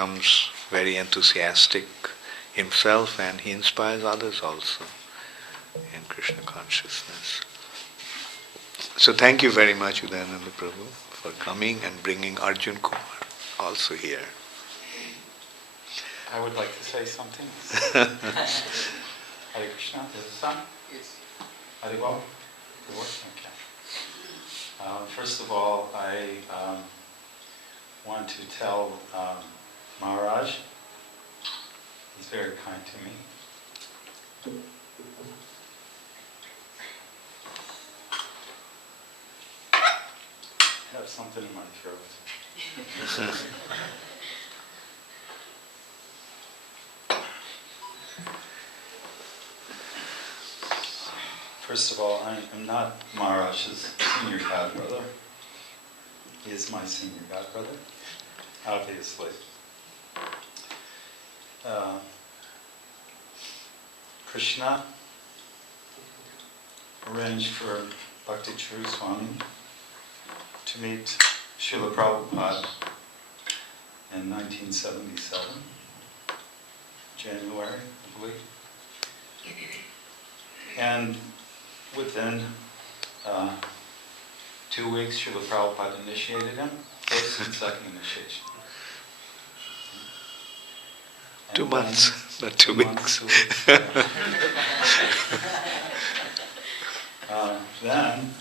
becomes very enthusiastic himself and he inspires others also in Krishna consciousness. So thank you very much, Udayananda Prabhu, for coming and bringing Arjun Kumar also here. I would like to say something. Hare Krishna, is it on? Yes. Hare Krishna. Okay. First of all, I want to tell Maharaj, he's very kind to me. I have something in my throat. First of all, I'm not Maharaj's senior godbrother. He is my senior godbrother, obviously. Krishna arranged for Bhakti Charu Swami to meet Srila Prabhupada in 1977, January, I believe. And within 2 weeks, Srila Prabhupada initiated him, first and second initiation. And 2 months, not 2 weeks. 2 weeks, yeah. Then,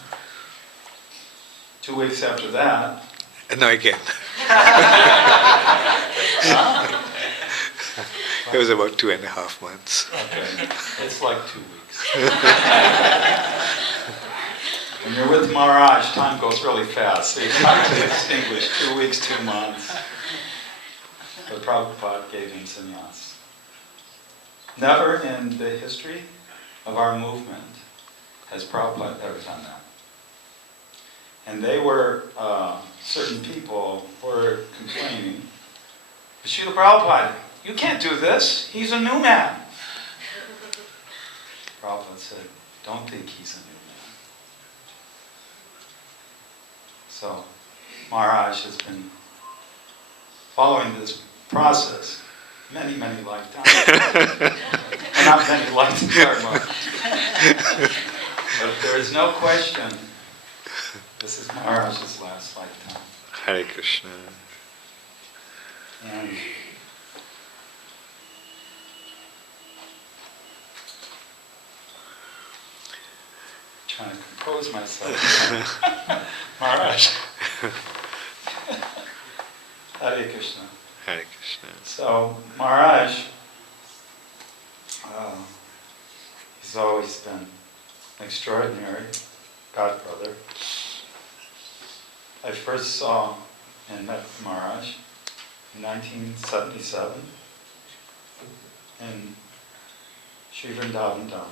2 weeks after that... No, again. It was about 2.5 months. Okay, it's like 2 weeks. When you're with Maharaj, time goes really fast, so you have to distinguish 2 weeks, 2 months. But Prabhupada gave him sannyas. Never in the history of our movement has Prabhupada ever done that. And they were, certain people were complaining, Srila Prabhupada, you can't do this, he's a new man. Prabhupada said, don't think he's a new man. So, Maharaj has been following this process many, many lifetimes. Not many lifetimes, sorry, Maharaj. But there is no question, this is Maharaj's last lifetime. Hare Krishna. And trying to compose myself. Maharaj. Hare Krishna. Hare Krishna. So, Maharaj, he's always been an extraordinary godbrother. I first saw and met Maharaj in 1977 in Sri Vrindavan Dham.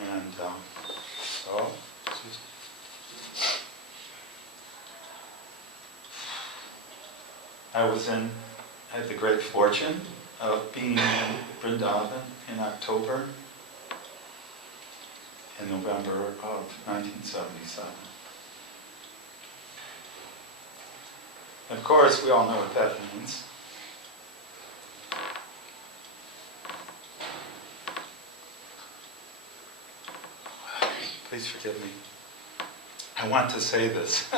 And I had the great fortune of being in Vrindavan in October and November of 1977. Of course, we all know what that means. Please forgive me. I want to say this.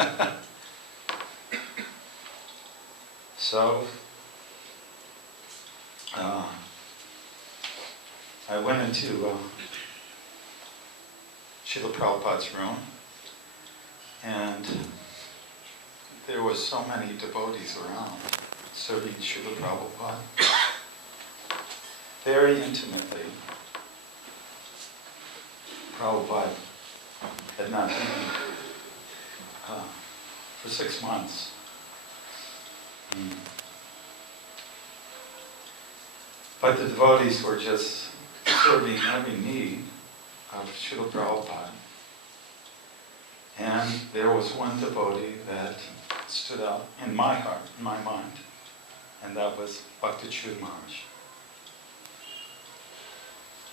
So, I went into Srila Prabhupada's room, and there was so many devotees around serving Srila Prabhupada very intimately. Prabhupada had not eaten for 6 months. But the devotees were just serving every need of Srila Prabhupada. And there was one devotee that stood out in my heart, in my mind, and that was Bhakti Charu Maharaj.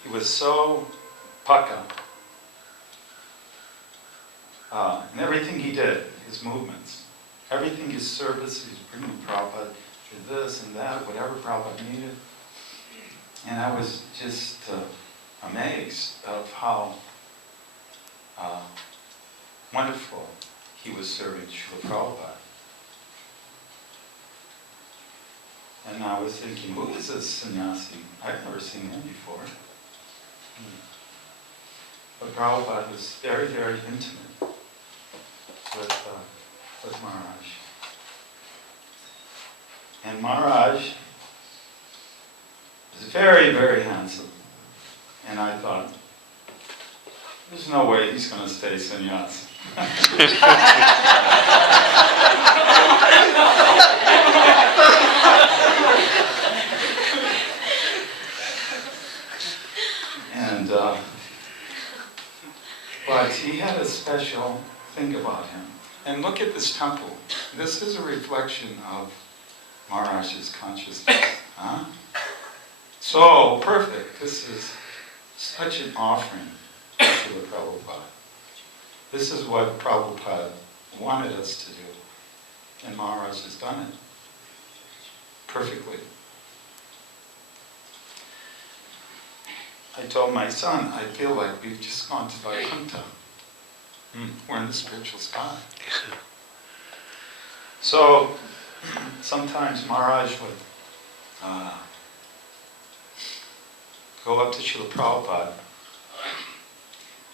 He was so paka in everything he did, his movements, Everything is service. He's bringing Prabhupada to this and that, whatever Prabhupada needed. And I was just amazed of how wonderful he was serving Srila Prabhupada. And I was thinking, who is this sannyasi? I've never seen him before. But Prabhupada was very, very intimate with Maharaj. And Maharaj was very, very handsome. And I thought, there's no way he's going to stay sannyasi. And, but he had a special thing about him. And look at this temple. This is a reflection of Maharaj's consciousness. Huh? So perfect. This is such an offering to the Prabhupada. This is what Prabhupada wanted us to do. And Maharaj has done it perfectly. I told my son, I feel like we've just gone to Vaikuntha. We're in the spiritual sky. So, sometimes Maharaj would go up to Srila Prabhupada,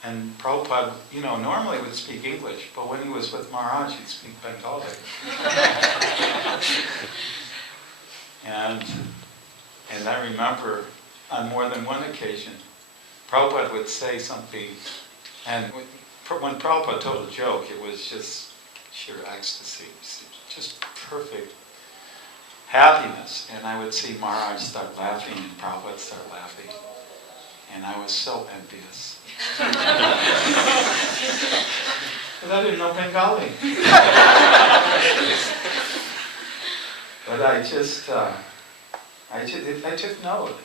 and Prabhupada, normally would speak English, but when he was with Maharaj, he'd speak Bengali. And I remember on more than one occasion, Prabhupada would say something, and when Prabhupada told a joke, it was just sheer ecstasy, just perfect happiness. And I would see Maharaj start laughing and Prabhupada start laughing. And I was so envious. But I didn't know Bengali. But I took note.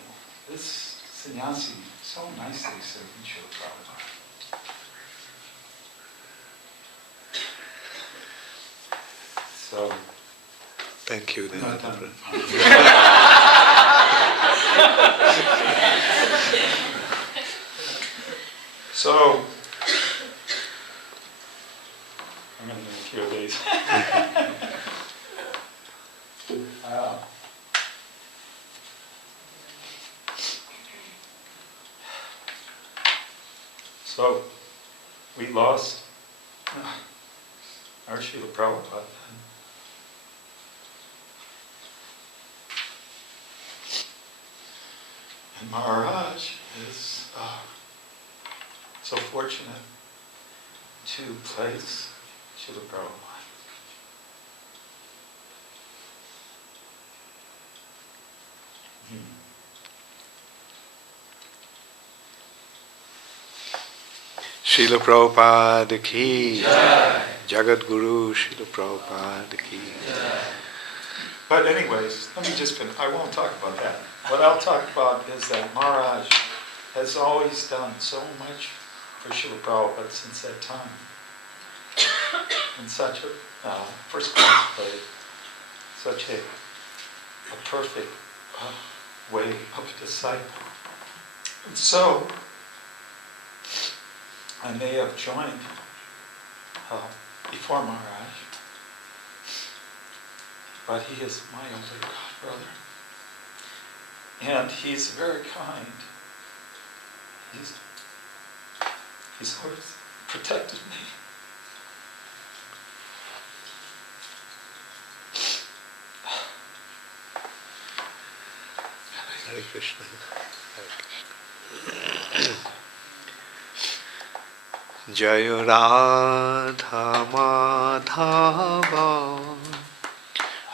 This sannyasi so nicely serving Srila Prabhupada. So, thank you then. So, I'm going to do a few of these. So, we lost our Srila Prabhupada. And Maharaj is so fortunate to place Srila Prabhupada. Srila Prabhupada ki Jai. Jagat Guru Srila Prabhupada ki Jai. But anyways, let me just finish. I won't talk about that. What I'll talk about is that Maharaj has always done so much for Srila Prabhupada since that time. In such a first-class way, such a perfect way of a disciple. And so, I may have joined before Maharaj, but he is my only god brother. And he's very kind. He's always protected me. Hare Krishna. Hare Krishna. Jaya Radha Madhava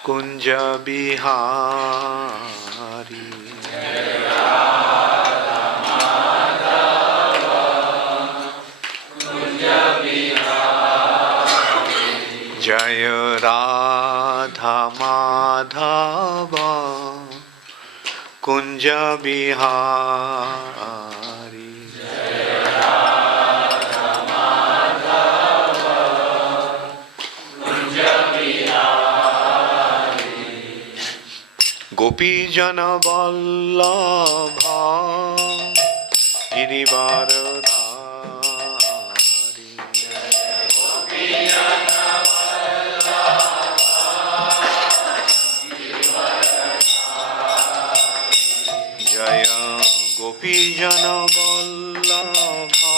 Kunja Bihari. Jaya Radha Madhava Kunja Bihari. Jaya Radha Madhava Kunja Bihari. Jaya Radha Madhava Kunja Bihari. Gopijana Vallabha Girivaradhari Jaya Gopijana Vallabha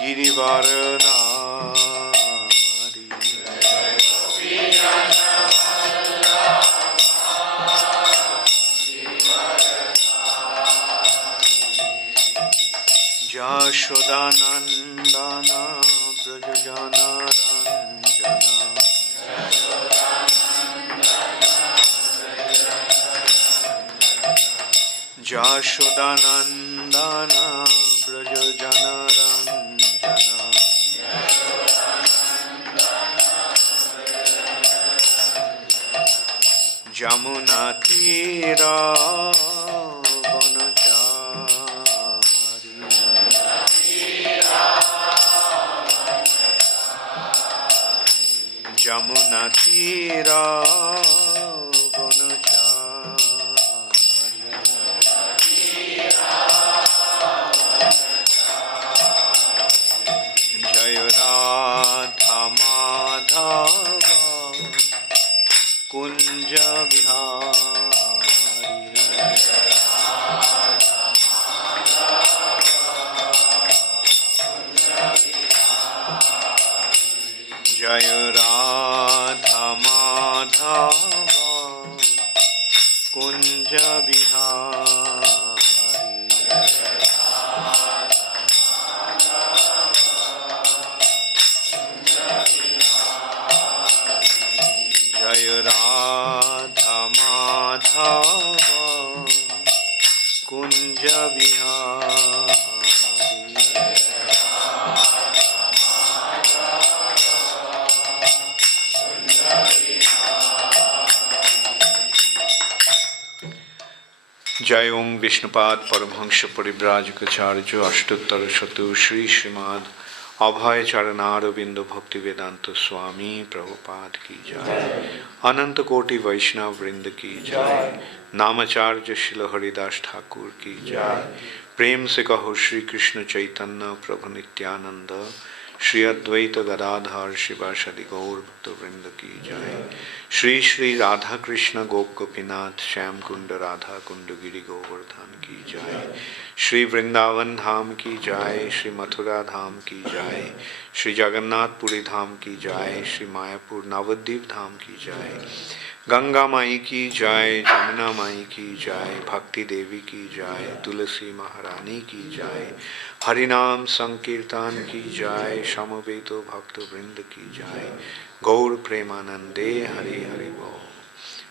Girivaradhari Jashodanandana Brajajana Ranjana Jashodanandana Brajajana Ranjana Jamuna Tira Jamuna Tira Vanachari Jaya Radha Madhava Kunja Vihari Jaya Radha Madhava Kunja Vihari Jaya Radha Madhava Kunja Vihari Jai Om Vishnupad Paramahansha Paribrajacacharya Ashtottara Shatu Shri Srimad Abhay Charanara Bindu Bhaktivedanta Swami Prabhupada Ki Jai Ananta Koti Vaishnav Vrinda Ki Jai Namacharya Srila Haridas Thakur Ki Jai Prem Se Kaho Shri Krishna Chaitanya Prabhu Nityananda Shri Advaita Gadadhar Shivasadi Gaur Bhakta Vrinda Ki Jai Shri Shri Radha Krishna Gop Gopinath Shyam Kunda Radha Kunda Giri Govardhan Ki Jai Shri Vrindavan Dham Ki Jai Shri Mathura Dham Ki Jai Shri Jagannath Puri Dham Ki Jai Shri Mayapur Navadvip Dham Ki Jai Ganga Mai Ki Jai Jamuna Mai Ki Jai Bhakti Devi Ki Jai Tulasi Maharani Ki Jai Harinam Sankirtan Ki Jai Shamaveto Bhakta Vrinda Ki Jai Gaur Premanande Hari Hari Bol.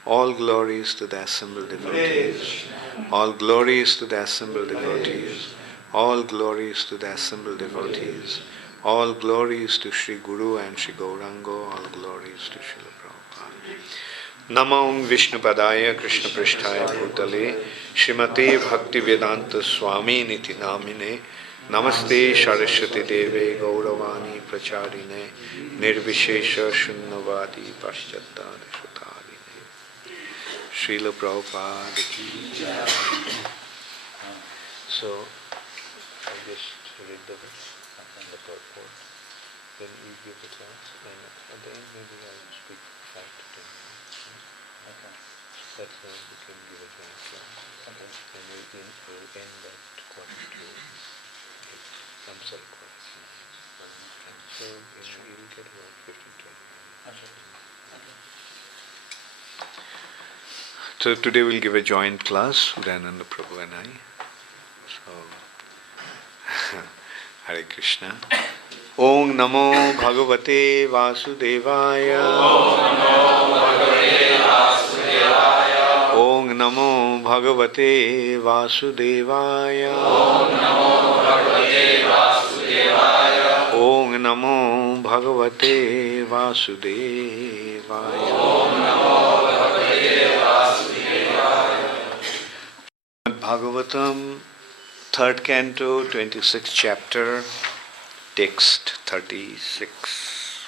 All glories to the assembled devotees. All glories to the assembled devotees. All glories to the assembled devotees. All glories to Sri Guru and Sri Gaurango. All glories to Srila Prabhupada. Namo Vishnupadaya Krishna Prishtaya Bhutale Srimate Bhaktivedanta Swami Niti Namine Namaste Saraswati Deve Gauravani Pracharine Nirvishesha Shunnavadi Paschattada Shutarine Srila Prabhupada Ki Jai. So, I just read the verse and the purport. Then you give the class, and at the end maybe I will speak 5 to 10 minutes. Okay. That's when we can give a joint class. Okay. And we'll end at 1:45. Thumbs up question. So you'll get around 15-20 minutes. So today we'll give a joint class, Udayananda Prabhu and I. So, Hare Krishna. Om Namo Bhagavate Vasudevaya. Om Namo Bhagavate Vasudevaya. Om Namo Bhagavate Vasudevaya. Om Namo Bhagavate Vasudevaya. Om Namo Bhagavate Vasudevaya. Bhagavatam, 3rd Canto, 26th Chapter, Text 36.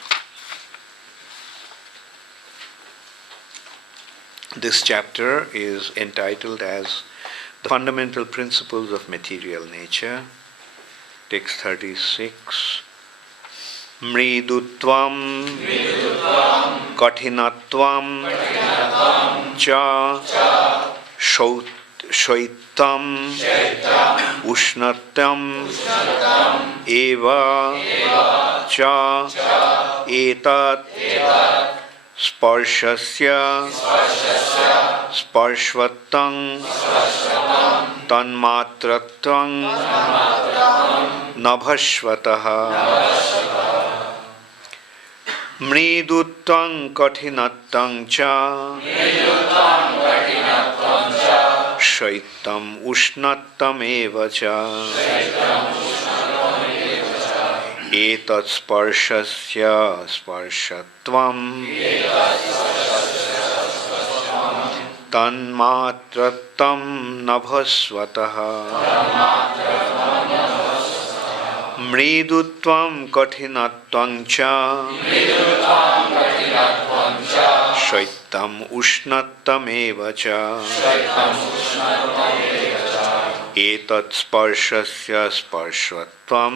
This chapter is entitled as The Fundamental Principles of Material Nature. Text 36. Mridutvam, kathinatvam, cha, saityam, usnatvam, eva, cha, etat, sparsasya, sparsatvam, tan-matratvam, nabhasvatah. Mridutvam kathinatvam cha, saityam usnatvam eva cha, etat sparsasya sparsatvam, tan-matratvam nabhasvatah. Mridutvam kathinatvam cha, saityam usnatvam eva cha, etat sparsasya sparsatvam,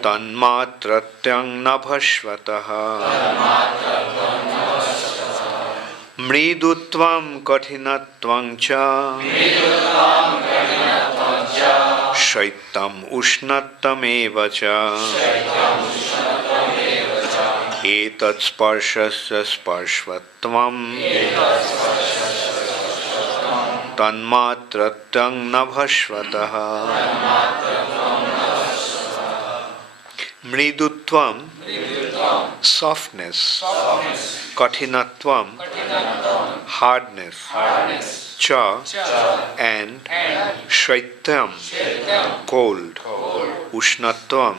tan-matratvam nabhasvatah. Mridutvam kathinatvam cha, saityam usnatvam eva cha, etat sparsasya sparsatvam, tan-matratvam nabhasvatah. Mridutvam, softness, kathinatvam, hardness, cha, and saityam, cold, usnatvam,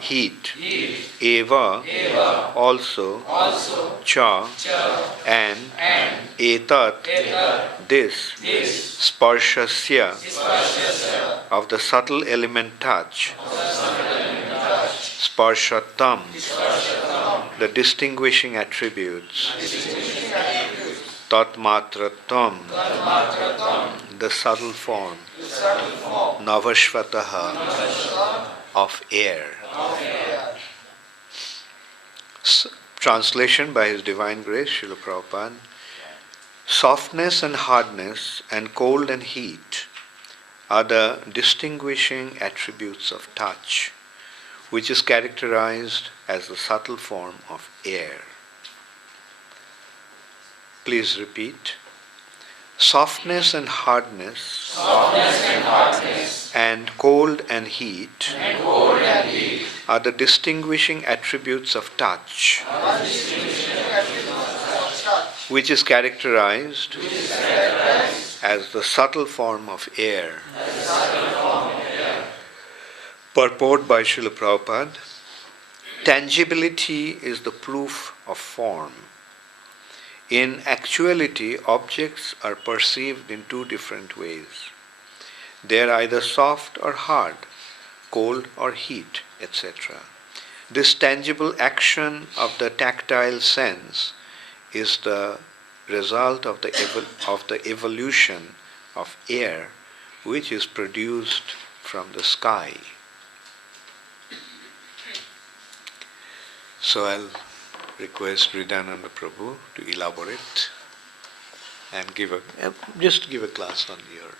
heat, eva, also, cha, and etat, this, sparsasya, of the subtle element touch, sparsatvam, the distinguishing attributes, tan-matratvam, the subtle form, nabhasvatah, of air. Translation by His Divine Grace, Srila Prabhupada. Softness and hardness and cold and heat are the distinguishing attributes of touch, which is characterized as the subtle form of air. Please repeat. Softness and hardness, and cold and heat, are the distinguishing attributes of touch, which is characterized as the subtle form of air. Purport by Srila Prabhupada. Tangibility is the proof of form. In actuality, objects are perceived in two different ways. They are either soft or hard, cold or heat, etc. This tangible action of the tactile sense is the result of the evolution of air, which is produced from the sky. So I'll request Hridayananda Prabhu to elaborate and just give a class on your.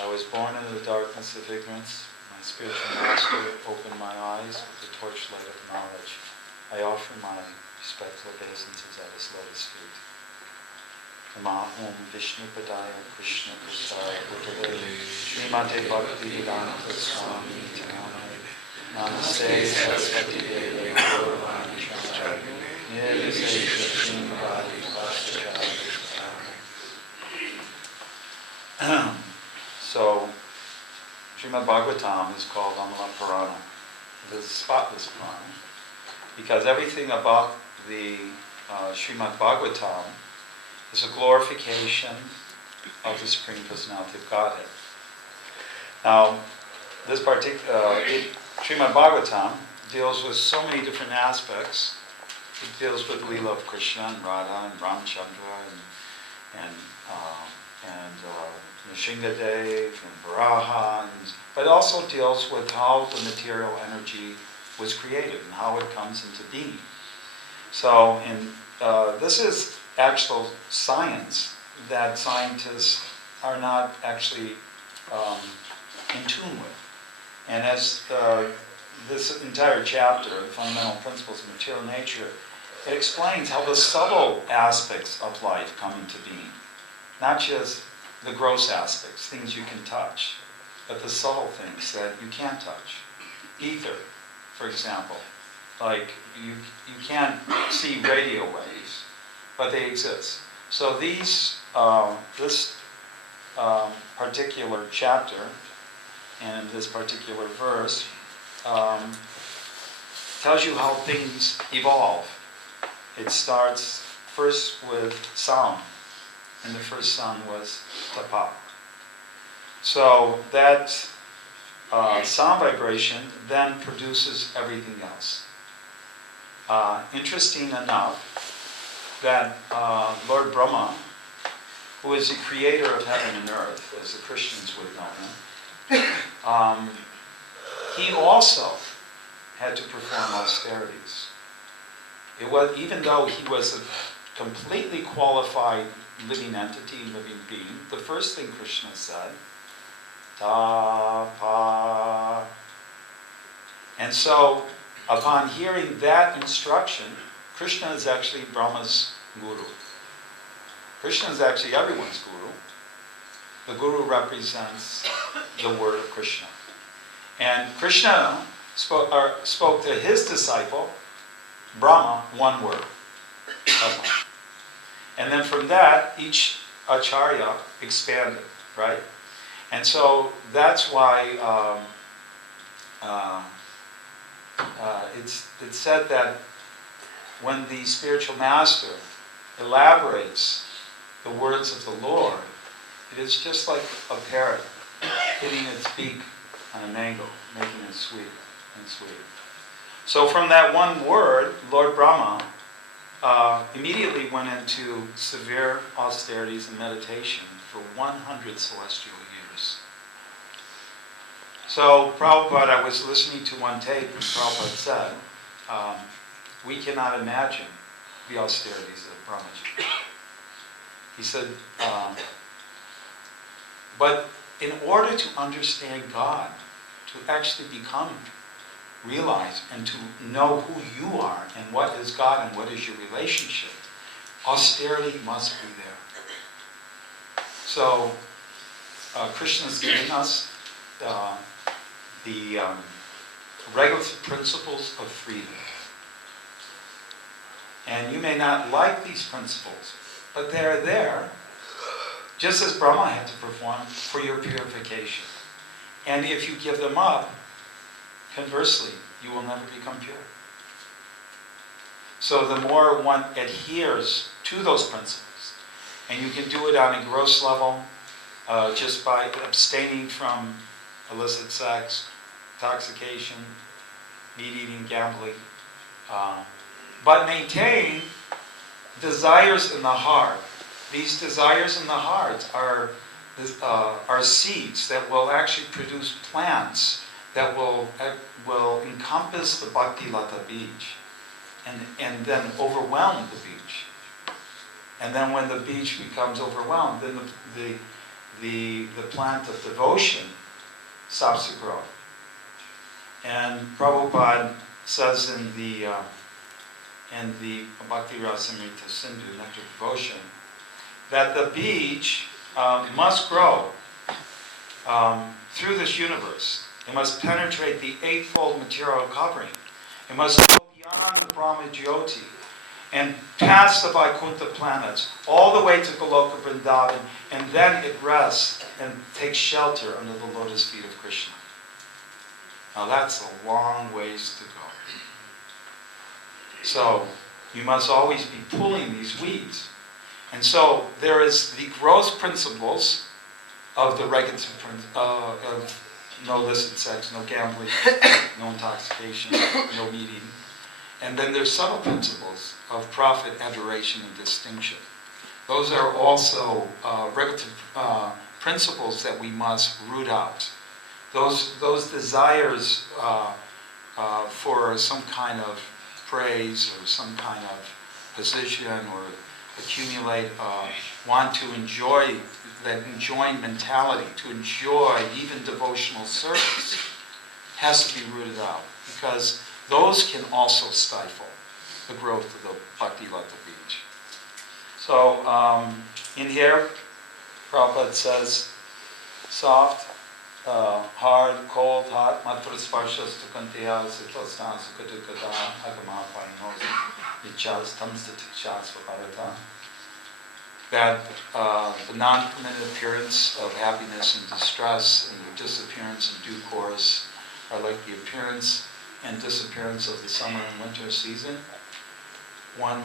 I was born into the darkness of ignorance. My spiritual master opened my eyes with the torchlight of knowledge. I offer my respectful obeisances at his lotus feet. Namo Om Vishnu Padaya Krishna Prasaya Bhutale Srimad Bhaktivedanta Swami Namaste Saraswati Devi Gauravani Pracharine Nirvisesha Srimad Bhaktivedanta. So, Srimad Bhagavatam is called Amala Purana. It is a spotless Purana because everything about the Srimad Bhagavatam is a glorification of the Supreme Personality of Godhead. Now, this particular Srimad Bhagavatam deals with so many different aspects. It deals with Leela of Krishna and Radha and Ramchandra and Nrsingadev and Varaha, but it also deals with how the material energy was created and how it comes into being. So, this is actual science that scientists are not actually in tune with. And as this entire chapter, the Fundamental Principles of Material Nature, it explains how the subtle aspects of life come into being. Not just the gross aspects, things you can touch, but the subtle things that you can't touch. Ether, for example. Like, you can't see radio waves, but they exist. So this particular chapter and this particular verse tells you how things evolve. It starts first with sound, and the first sound was tapa. So that sound vibration then produces everything else. Interesting enough that Lord Brahma, who is the creator of heaven and earth, as the Christians would know him, he also had to perform austerities. It was, even though he was a completely qualified living entity, living being, the first thing Krishna said, tapa. And so, upon hearing that instruction, Krishna is actually Brahma's guru. Krishna is actually everyone's guru. The guru represents the word of Krishna. And Krishna spoke to his disciple, Brahma, one word. And then from that, each acharya expanded, right? And so that's why it's said that when the spiritual master elaborates the words of the Lord, it is just like a parrot hitting its beak on a mango, making it sweet and sweet. So from that one word, Lord Brahma immediately went into severe austerities and meditation for 100 celestial years. So Prabhupada, I was listening to one tape, and Prabhupada said, we cannot imagine the austerities of Brahmaji. He said, but in order to understand God, to actually become realized and to know who you are and what is God and what is your relationship, austerity must be there. So Krishna's giving us the regulative principles of freedom. And you may not like these principles, but they're there, just as Brahma had to perform for your purification. And if you give them up, conversely, you will never become pure. So the more one adheres to those principles, and you can do it on a gross level, just by abstaining from illicit sex, intoxication, meat eating, gambling, but maintain desires in the heart. These desires in the heart are seeds that will actually produce plants that will encompass the Bhakti Lata beach and then overwhelm the beach. And then when the beach becomes overwhelmed, then the plant of devotion stops to grow. And Prabhupada says in the Bhakti Rasamrita Sindhu, Nectar Devotion, that the beach must grow through this universe. It must penetrate the eightfold material covering. It must go beyond the Brahma Jyoti and past the Vaikuntha planets, all the way to Goloka Vrindavan, and then it rests and takes shelter under the lotus feet of Krishna. Now that's a long ways to go. So you must always be pulling these weeds. And so there is the gross principles of the regulative of no illicit sex, no gambling, no intoxication, no eating. And then there's subtle principles of profit, adoration, and distinction. Those are also regulative principles that we must root out. Those desires for some kind of praise or some kind of position or accumulate, want to enjoy, that enjoying mentality, to enjoy even devotional service, has to be rooted out, because those can also stifle the growth of the Bhaktivedanta beach. So in here, Prabhupada says, soft, hard, cold, hot, matra sparsasya kantiya, sitlasna, sukadukada, agamapaynos, vichas, tamsatichas, vakarata. That the non-permanent appearance of happiness and distress and their disappearance in due course are like the appearance and disappearance of the summer and winter season. One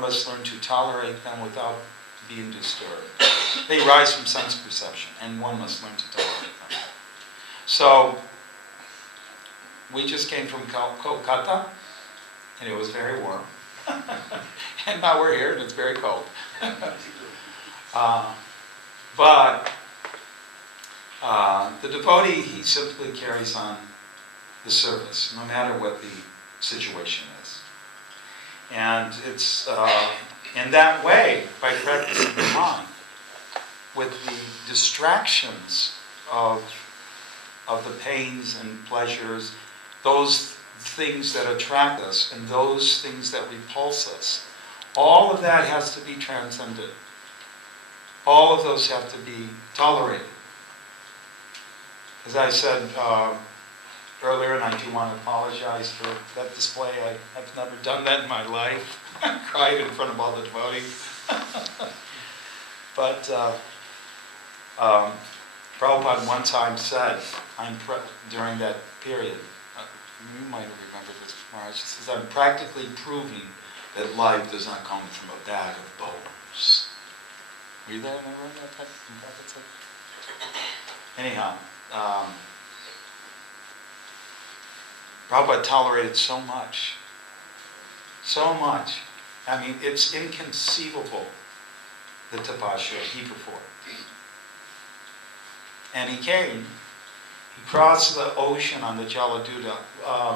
must learn to tolerate them without being disturbed. They rise from sense perception, and one must learn to tolerate them. So, we just came from Kolkata, and it was very warm. And now we're here, and it's very cold. But the devotee, he simply carries on the service, no matter what the situation is. And it's in that way, by practicing the mind, with the distractions of the pains and pleasures, those things that attract us and those things that repulse us, all of that has to be transcended. All of those have to be tolerated. As I said earlier, and I do want to apologize for that display. I've never done that in my life. Cried in front of all the devotees. But Prabhupada one time said, during that period, you might remember this, Maharaj, he says, I'm practically proving that life does not come from a bag of bones. Were you there in the room that time? Anyhow, Prabhupada tolerated so much. So much. I mean, it's inconceivable, the tapasya he performed. And he came, he crossed the ocean on the Jaladuta.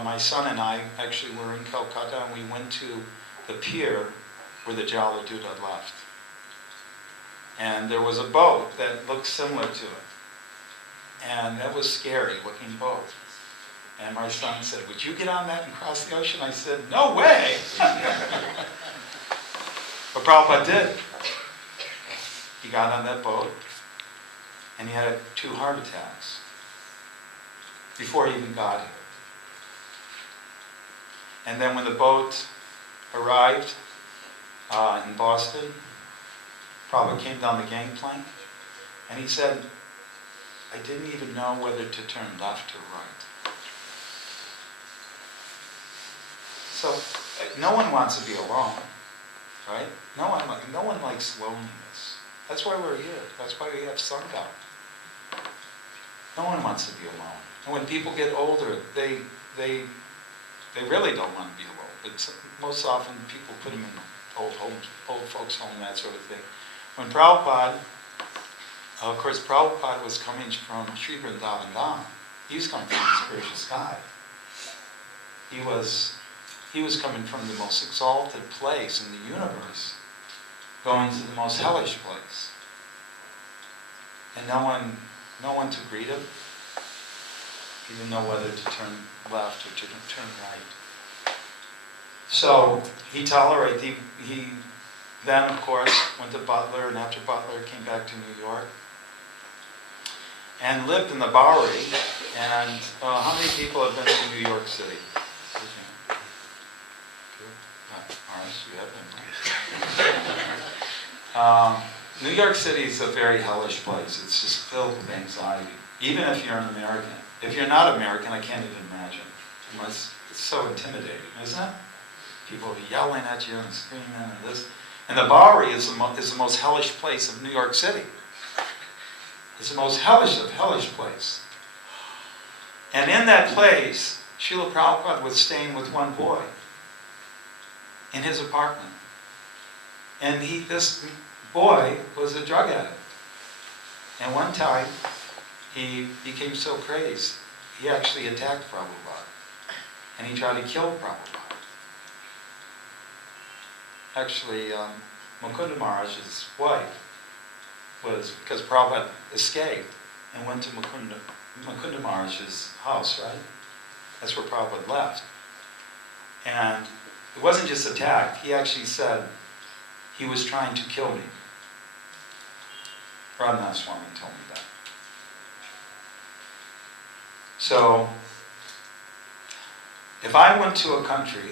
My son and I actually were in Calcutta, and we went to the pier where the Jaladuta left. And there was a boat that looked similar to it. And that was scary looking boat. And my son said, would you get on that and cross the ocean? I said, no way! But Prabhupada did. He got on that boat, and he had 2 heart attacks before he even got here. And then when the boat arrived in Boston, Prabhupada came down the gangplank, and he said, I didn't even know whether to turn left or right. So, no one wants to be alone, right? No one likes loneliness. That's why we're here. That's why we have Sangha. No one wants to be alone. And when people get older, they really don't want to be alone. But most often people put them in old homes, old folks' home, that sort of thing. When Prabhupada, of course, Prabhupada was coming from Sri Vrindavan Dham. He was coming from the spiritual sky. He was coming from the most exalted place in the universe, going to the most hellish place. And no one to greet him, didn't know whether to turn left or to turn right. So he tolerated, he then, of course, went to Butler, and after Butler came back to New York, and lived in the Bowery. And how many people have been to New York City? New York City is a very hellish place. It's just filled with anxiety. Even if you're an American. If you're not American, I can't even imagine. It's so intimidating, isn't it? People yelling at you and screaming and this. And the Bowery is the most hellish place of New York City. It's the most hellish of hellish place. And in that place, Srila Prabhupada was staying with one boy in his apartment. And this boy was a drug addict. And one time, he became so crazed, he actually attacked Prabhupada. And he tried to kill Prabhupada. Actually, Mukunda Maharaj's wife was, because Prabhupada escaped and went to Mukunda Maharaj's house, right? That's where Prabhupada left. And it wasn't just attacked, he actually said he was trying to kill me. Hardness Swami told me that. So, if I went to a country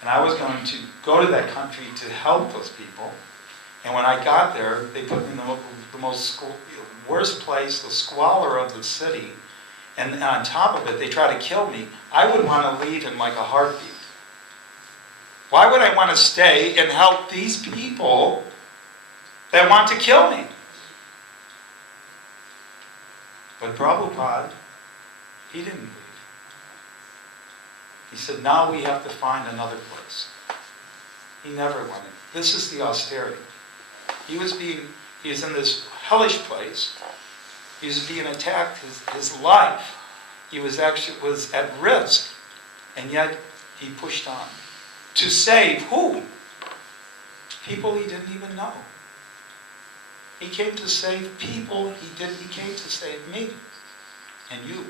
and I was going to go to that country to help those people, and when I got there, they put me in the most worst place, the squalor of the city, and on top of it, they try to kill me, I would want to leave in like a heartbeat. Why would I want to stay and help these people that want to kill me? But Prabhupada, he didn't leave. He said, now we have to find another place. He never went. This is the austerity. He was in this hellish place. He was being attacked. His life, he was at risk, and yet he pushed on. To save who? People he didn't even know. He came to save people he came to save me and you.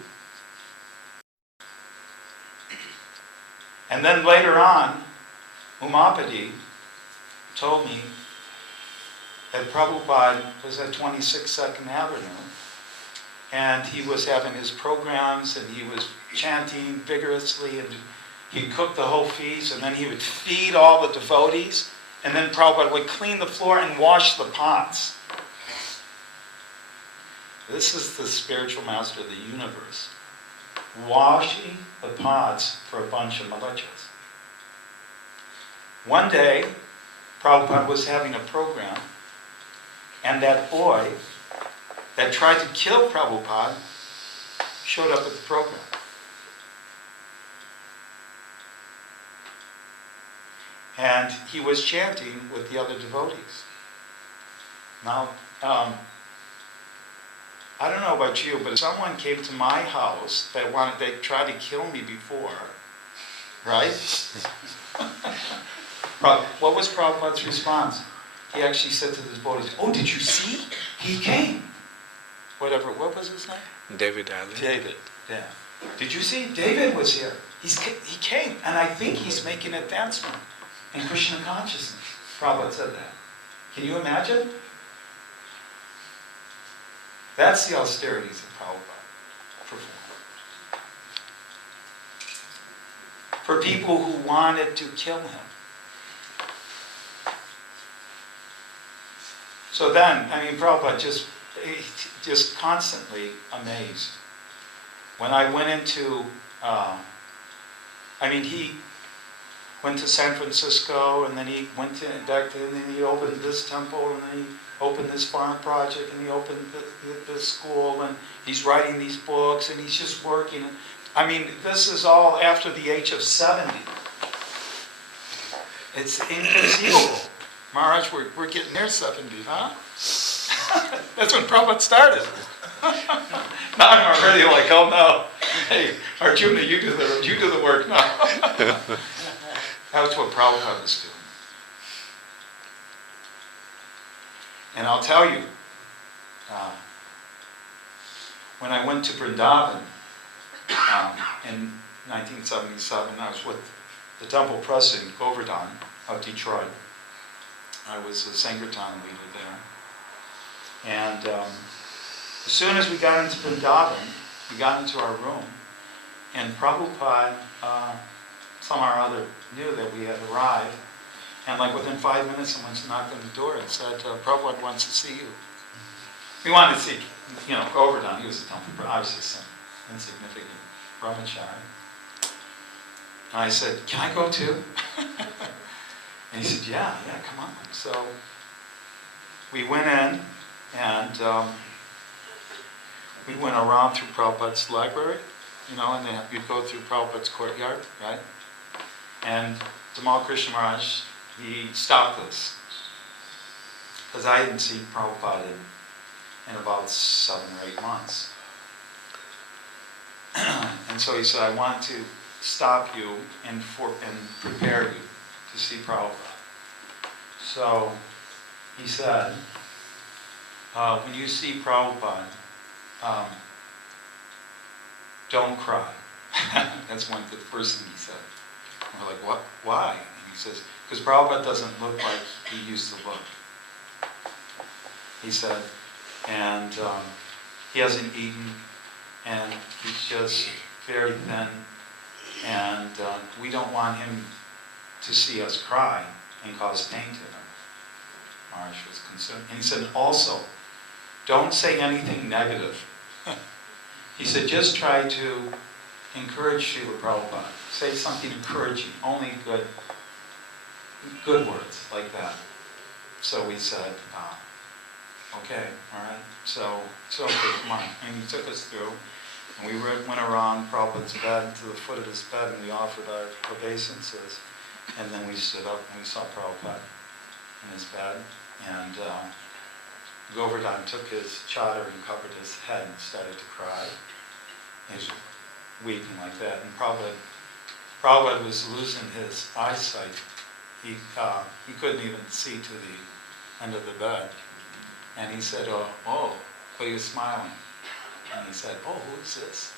And then later on, Umapati told me that Prabhupada was at 26 2nd Avenue, and he was having his programs, and he was chanting vigorously, and he'd cook the whole feast, and then he would feed all the devotees, and then Prabhupada would clean the floor and wash the pots. This is the spiritual master of the universe, washing the pots for a bunch of militias. One day, Prabhupada was having a program, and that boy that tried to kill Prabhupada showed up at the program. And he was chanting with the other devotees. Now, I don't know about you, but if someone came to my house they tried to kill me before, right? What was Prabhupada's response? He actually said to the devotees, oh, did you see? He came. Whatever, what was his name? David Allen. David, yeah. Did you see? David was here. He came, and I think he's making an advancement in Krishna consciousness. Prabhupada said that. Can you imagine? That's the austerities that Prabhupada performed. For people who wanted to kill him. So then, Prabhupada just constantly amazed. When I went into, he went to San Francisco, and then he went back to, and then he opened this temple, and then he opened this farm project, and he opened this school, and he's writing these books, and he's just working. This is all after the age of 70. It's inconceivable. Maharaj, we're getting near 70, huh? That's when Prabhupada started. Now I'm already like, oh no. Hey, Arjuna, you do the work now. That's what Prabhupada was doing. And I'll tell you, when I went to Vrindavan in 1977, I was with the temple president, Govardhan, of Detroit. I was the Sankirtan leader there. And as soon as we got into Vrindavan, we got into our room, and Prabhupada somehow or other knew that we had arrived, and like within 5 minutes someone knocked on the door and said, Prabhupada wants to see you. We wanted to see, Govardhan. He was a temple, obviously some insignificant brahmachari. And I said, can I go too? And he said, yeah, come on. So we went in, and we went around through Prabhupada's library, and then you'd go through Prabhupada's courtyard, right? And Tamal Krishna Maharaj, he stopped us. Because I hadn't seen Prabhupada in about 7 or 8 months. And so he said, I want to stop you and prepare you to see Prabhupada. So he said, when you see Prabhupada, don't cry. That's the first thing he said. And we're like, what? Why? And he says, because Prabhupada doesn't look like he used to look. He said, and he hasn't eaten, and he's just very thin, and we don't want him to see us cry and cause pain to him. Maharaj was concerned. And he said, also, don't say anything negative. He said, just try to encourage Srila Prabhupada. Say something encouraging, only good words like that. So we said, okay, all right. So okay, come on. And he took us through, and we went around Prabhupada's bed to the foot of his bed, and we offered our obeisances. And then we stood up and we saw Prabhupada in his bed. And Govardhan took his chadar and covered his head and started to cry. He was weeping like that. And Prabhupada was losing his eyesight. He couldn't even see to the end of the bed. And he said, but he was smiling. And he said, who is this?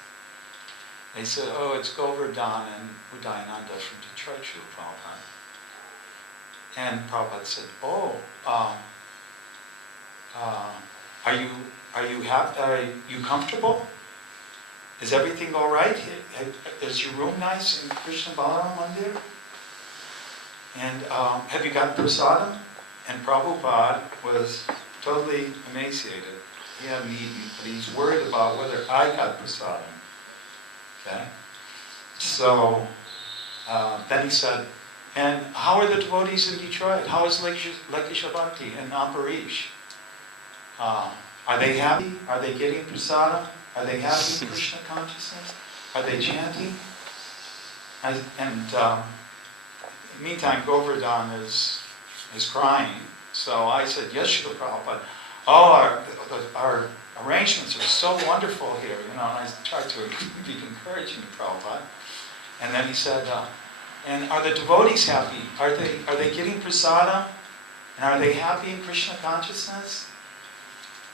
They said, it's Govardhan and Udayananda from Detroit, Srila Prabhupada. And Prabhupada said, are you happy? Are you comfortable? Is everything all right? Is your room nice in Krishna Balaram Mandir? And have you got prasadam? And Prabhupada was totally emaciated. He hadn't eaten, but he's worried about whether I got prasadam. Okay? So then he said, and how are the devotees in Detroit? How is Lekishavanti and Ambarish? Are they happy? Are they getting prasadam? Are they happy in Krishna consciousness? Are they chanting? Meantime, Govardhan is crying. So I said, yes, Srila Prabhupada. Our arrangements are so wonderful here, and I tried to be encouraging to Prabhupada. And then he said, and are the devotees happy? Are they getting prasadam? And are they happy in Krishna consciousness?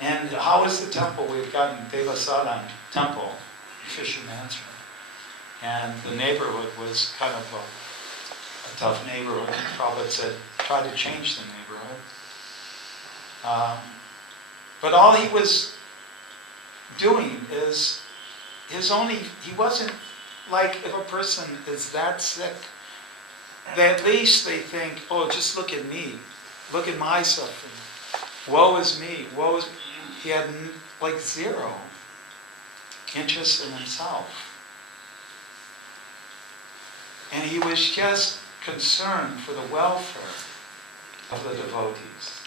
And how is the temple? We've gotten Devasadan temple, Fisher Mansion. And the neighborhood was kind of a tough neighborhood. Prabhupada said, try to change the neighborhood. But all he was doing is he wasn't like, if a person is that sick, at least they think, just look at me. Look at my suffering. Woe is me. Woe is me. He had like zero interest in himself. And he was just concerned for the welfare of the devotees.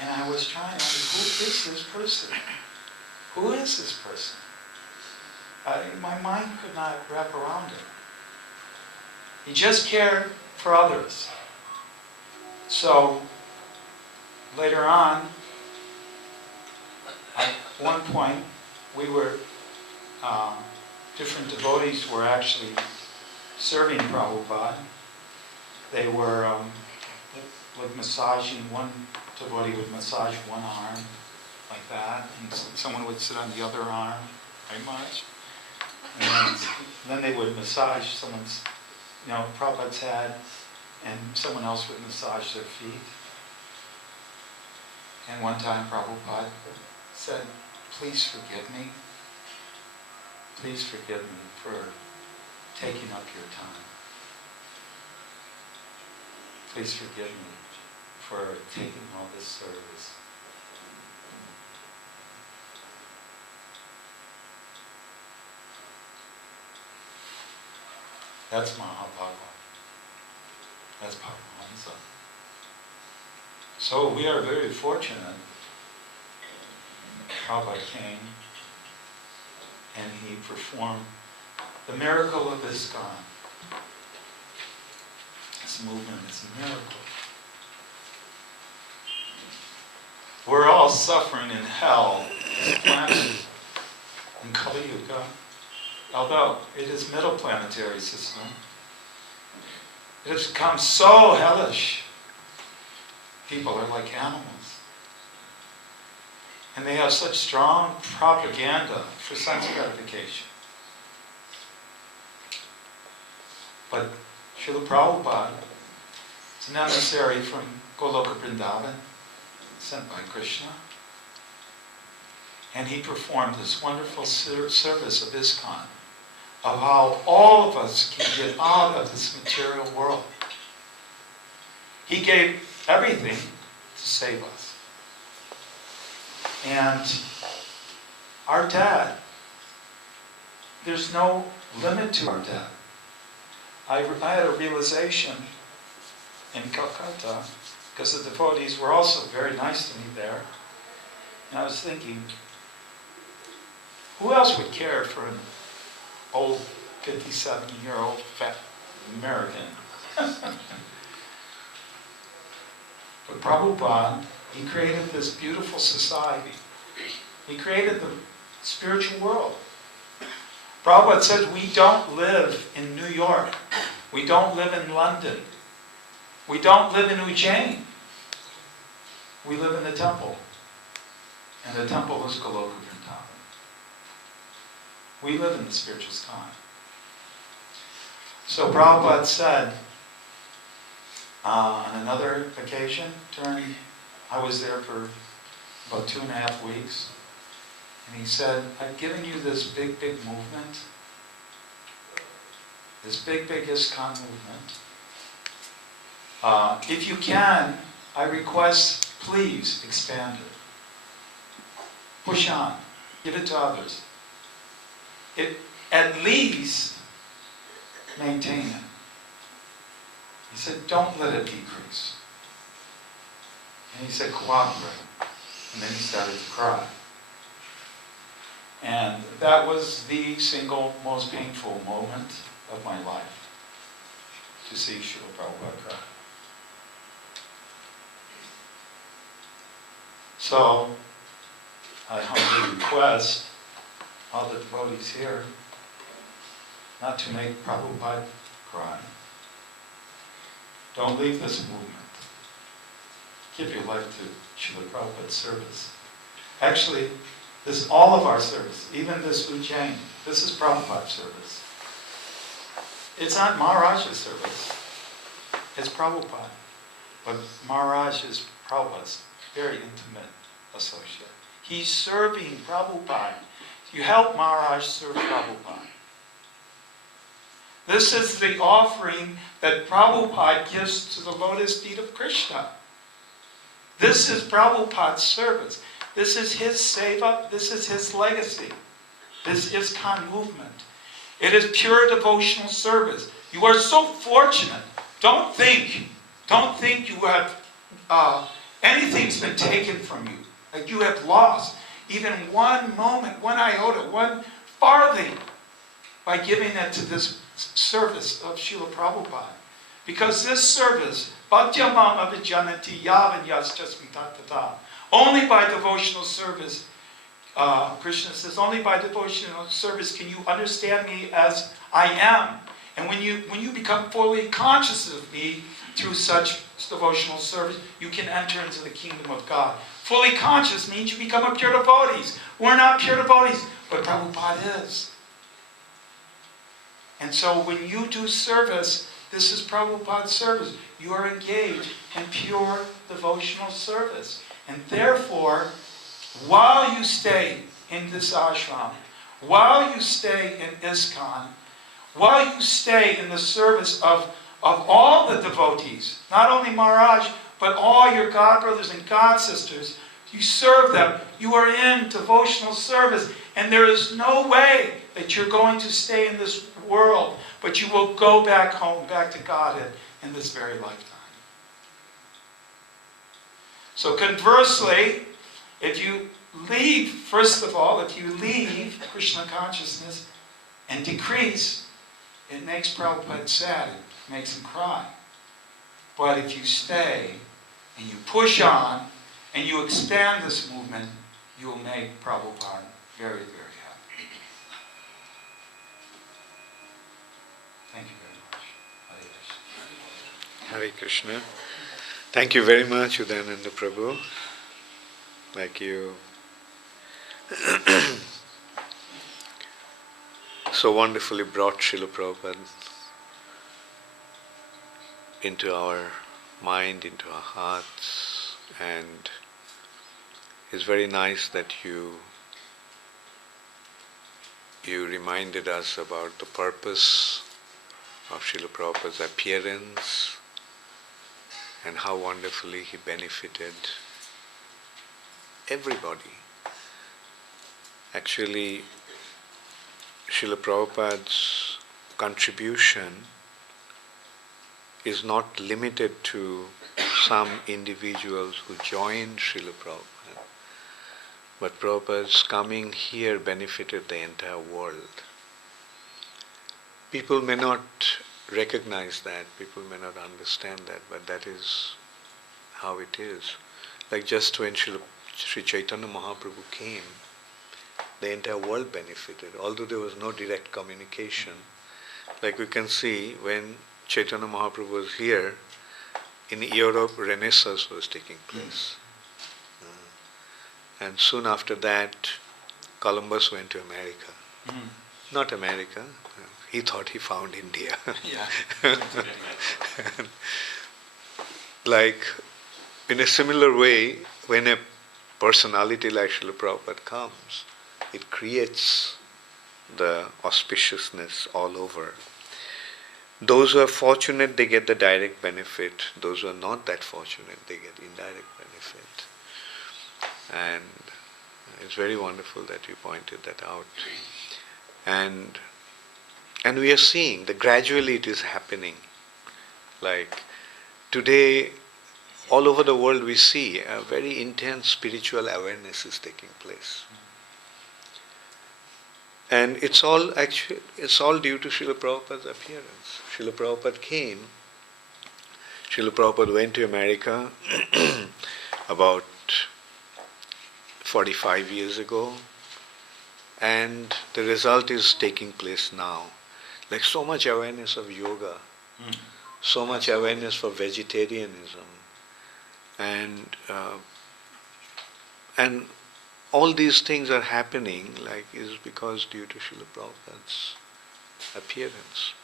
And I was trying to who is this person? Who is this person? My mind could not wrap around it. He just cared for others. So later on, at one point, we were, different devotees were actually serving Prabhupada. They were like massaging, one devotee would massage one arm like that, and someone would sit on the other arm, right, Maharaj? And then they would massage someone's, Prabhupada's head, and someone else would massage their feet. And one time Prabhupada said, please forgive me. Please forgive me for taking up your time. Please forgive me for taking all this service. That's Mahabhagavad. That's Paramahansa. So we are very fortunate. Prabhupada came and he performed the miracle of ISKCON. This movement is a miracle. We're all suffering in hell, this planet, in Kali Yuga, although it is middle planetary system. It has become so hellish. People are like animals. And they have such strong propaganda for sense gratification. But Srila Prabhupada is an emissary from Goloka Vrindavan, sent by Krishna. And he performed this wonderful service of ISKCON, of how all of us can get out of this material world. He gave everything to save us. And our debt, there's no limit to our debt. I had a realization in Calcutta, because the devotees were also very nice to me there. And I was thinking, who else would care for an old 57-year-old fat American? But Prabhupada, he created this beautiful society. He created the spiritual world. Prabhupada says we don't live in New York. We don't live in London. We don't live in Ujjain. We live in the temple. And the temple is Goloka Vrindavan. We live in the spiritual sky. So Prabhupada said, on another occasion, I was there for about 2.5 weeks, and he said, I've given you this big, big movement, this big, big ISKCON movement. If you can, I request, please expand it. Push on. Give it to others. At least maintain it. He said, don't let it decrease. And he said, cooperate. And then he started to cry. And that was the single most painful moment of my life, to see Srila Prabhupada cry. So, I humbly request all the devotees here not to make Prabhupada cry. Don't leave this movement. Give your life to Srila Prabhupada's service. Actually, this is all of our service, even this Ujjain. This is Prabhupada's service. It's not Maharaj's service. It's Prabhupada. But Maharaj is Prabhupada's very intimate associate. He's serving Prabhupada. You help Maharaj serve Prabhupada. This is the offering that Prabhupada gives to the lotus feet of Krishna. This is Prabhupada's service. This is his seva. This is his legacy. This is ISKCON movement. It is pure devotional service. You are so fortunate. Don't think you have, anything's been taken from you. That you have lost even one moment, one iota, one farthing by giving it to this service of Srila Prabhupada. Because this service, bhaktyamam avijanati yavan tatata, only by devotional service, Krishna says, only by devotional service can you understand me as I am. And when you become fully conscious of me through such devotional service, you can enter into the kingdom of God. Fully conscious means you become a pure devotee. We're not pure devotees, but Prabhupada is. And so when you do service, this is Prabhupada's service. You are engaged in pure devotional service. And therefore, while you stay in this ashram, while you stay in ISKCON, while you stay in the service of all the devotees, not only Maharaj, but all your God brothers and God sisters, you serve them. You are in devotional service. And there is no way that you're going to stay in this world, but you will go back home, back to Godhead. in this very lifetime. So conversely, if you leave, first of all, if you leave Krishna consciousness and decrease, it makes Prabhupada sad, it makes him cry. But if you stay and you push on and you expand this movement, you will make Prabhupada very, very happy. Thank you very much. Hare Krishna. Hare Krishna. Thank you very much, Udayananda Prabhu. Like you so wonderfully brought Srila Prabhupada into our mind, into our hearts, and it's very nice that you reminded us about the purpose of Srila Prabhupada's appearance and how wonderfully he benefited everybody. Actually, Srila Prabhupada's contribution is not limited to some individuals who joined Srila Prabhupada, but Prabhupada's coming here benefited the entire world. People may not recognize that, people may not understand that, but that is how it is. Like just when Sri Chaitanya Mahaprabhu came, the entire world benefited, although there was no direct communication. Like we can see when Chaitanya Mahaprabhu was here, in Europe Renaissance was taking place. And soon after that, Columbus went to America. Not America, he thought he found India. Yeah. Like, in a similar way, when a personality like Srila Prabhupada comes, it creates the auspiciousness all over. Those who are fortunate, they get the direct benefit. Those who are not that fortunate, they get indirect benefit. And it's very wonderful that you pointed that out. And we are seeing that gradually it is happening. Like today, all over the world we see a very intense spiritual awareness is taking place. And it's all due to Srila Prabhupada's appearance. Srila Prabhupada came, Srila Prabhupada went to America about 45 years ago, and the result is taking place now. Like so much awareness of yoga, so much awareness for vegetarianism, and all these things are happening is because due to Srila Prabhupada's appearance.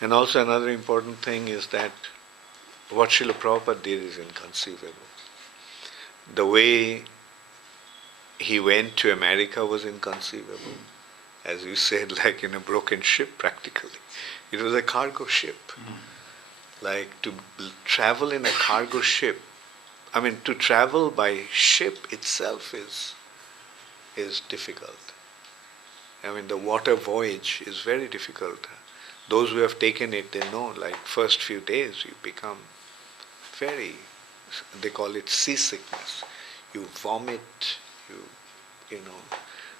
And also another important thing is that what Srila Prabhupada did is inconceivable. The way he went to America was inconceivable. As you said, like in a broken ship practically. It was a cargo ship. Like to travel in a cargo ship, to travel by ship itself is difficult. The water voyage is very difficult. Those who have taken it, they know, like first few days you become they call it seasickness. You vomit,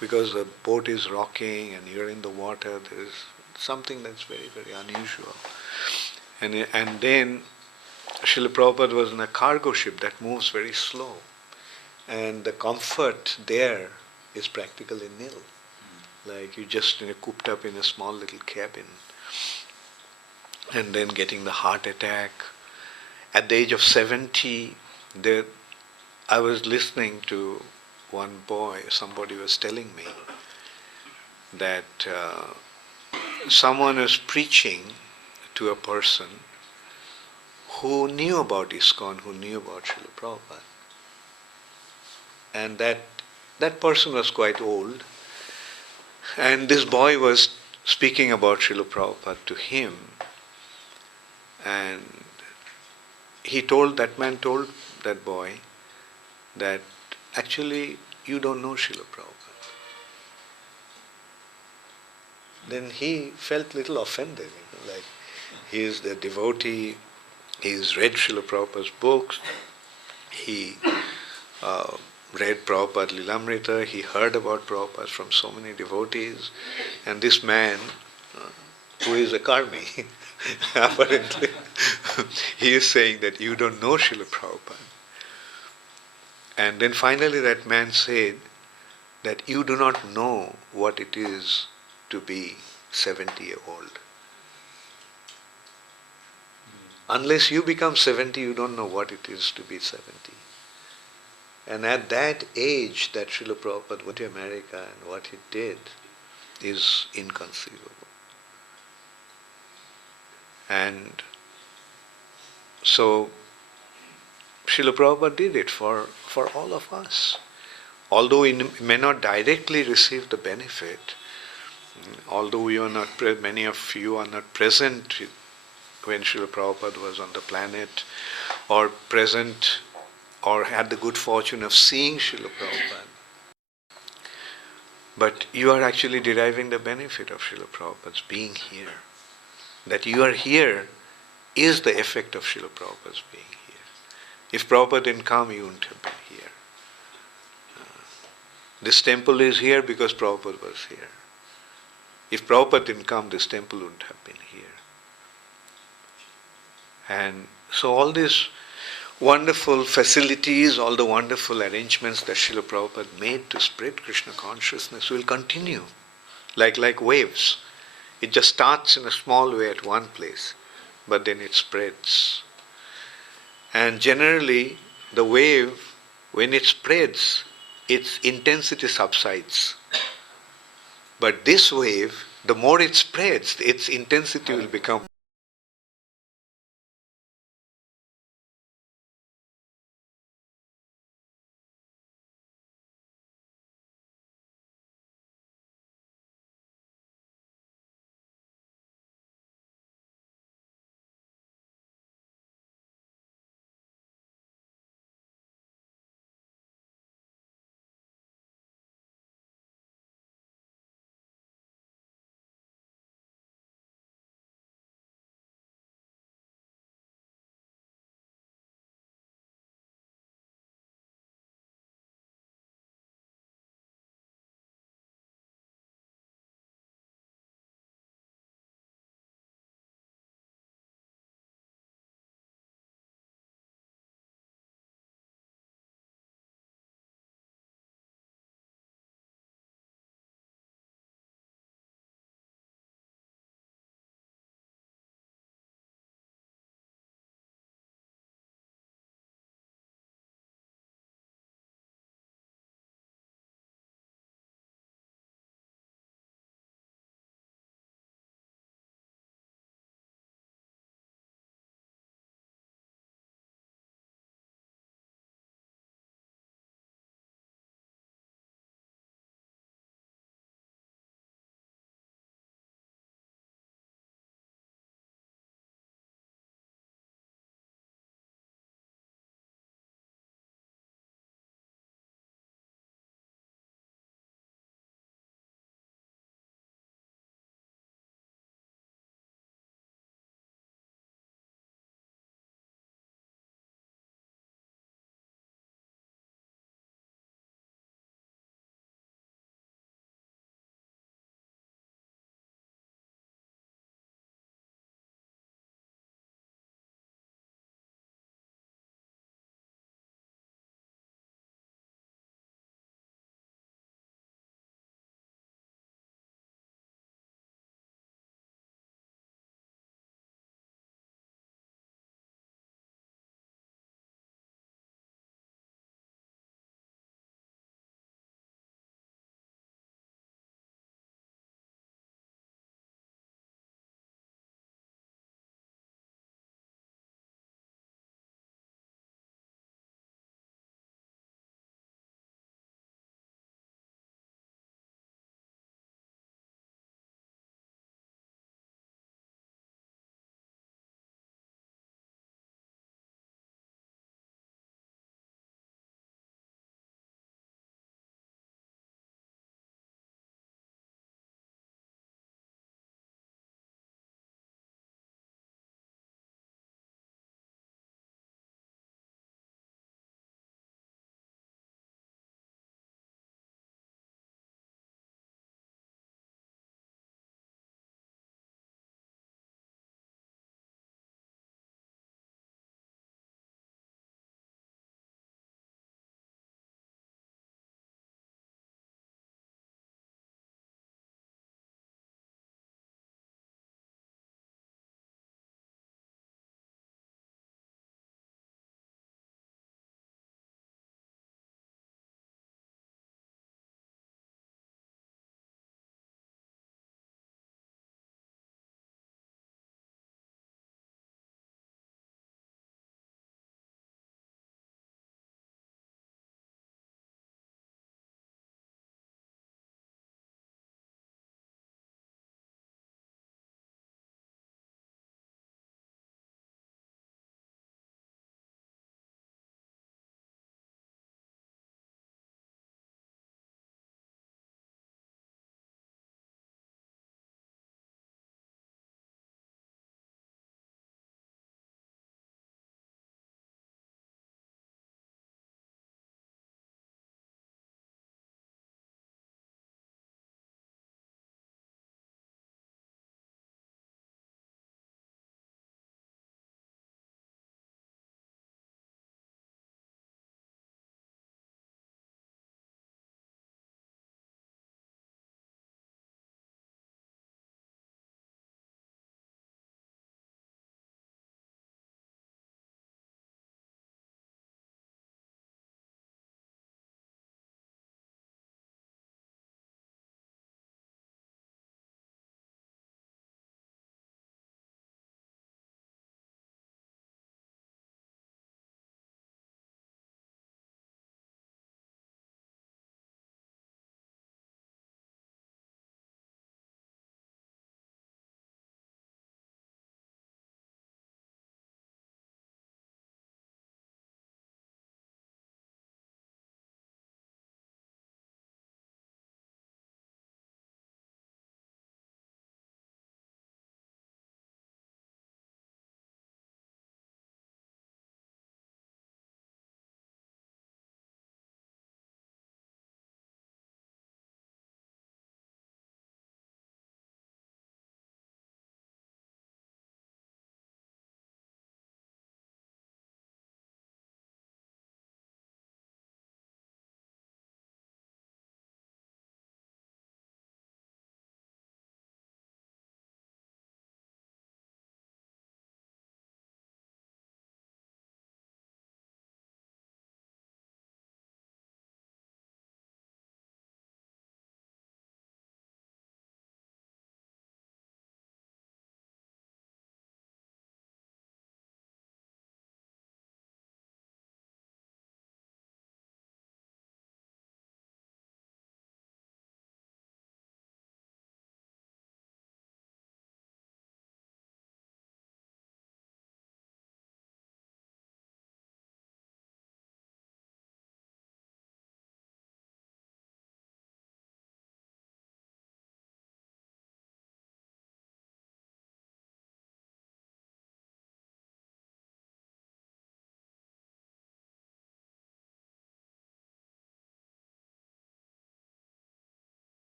because the boat is rocking and you're in the water, there is something that's very, very unusual. And then Srila Prabhupada was in a cargo ship that moves very slow. And the comfort there is practically nil. Like you just cooped up in a small little cabin. And then getting the heart attack. At the age of 70, I was listening to one boy, somebody was telling me that someone was preaching to a person who knew about ISKCON, who knew about Srila Prabhupada. And that person was quite old. And this boy was speaking about Srila Prabhupada to him. And that man told that boy that actually you don't know Srila Prabhupada. Then he felt little offended, like he is the devotee He's read Srila Prabhupada's books, he read Prabhupada Lilamrita, he heard about Prabhupada from so many devotees, and this man, who is a karmi, apparently, he is saying that you don't know Srila Prabhupada. And then finally that man said that you do not know what it is to be 70-year-old. Unless you become 70, you don't know what it is to be 70. And at that age that Srila Prabhupada went to America and what he did is inconceivable. And so Srila Prabhupada did it for all of us. Although we may not directly receive the benefit, although we are not many of you are not present when Srila Prabhupada was on the planet, or present or had the good fortune of seeing Srila Prabhupada, but you are actually deriving the benefit of Srila Prabhupada's being here. That you are here is the effect of Srila Prabhupada's being here. If Prabhupada didn't come, you wouldn't have been here. This temple is here because Prabhupada was here. If Prabhupada didn't come, this temple wouldn't have been here. And so all these wonderful facilities, all the wonderful arrangements that Srila Prabhupada made to spread Krishna consciousness will continue like waves. It just starts in a small way at one place, but then it spreads. And generally, the wave, when it spreads, its intensity subsides. But this wave, the more it spreads, its intensity will become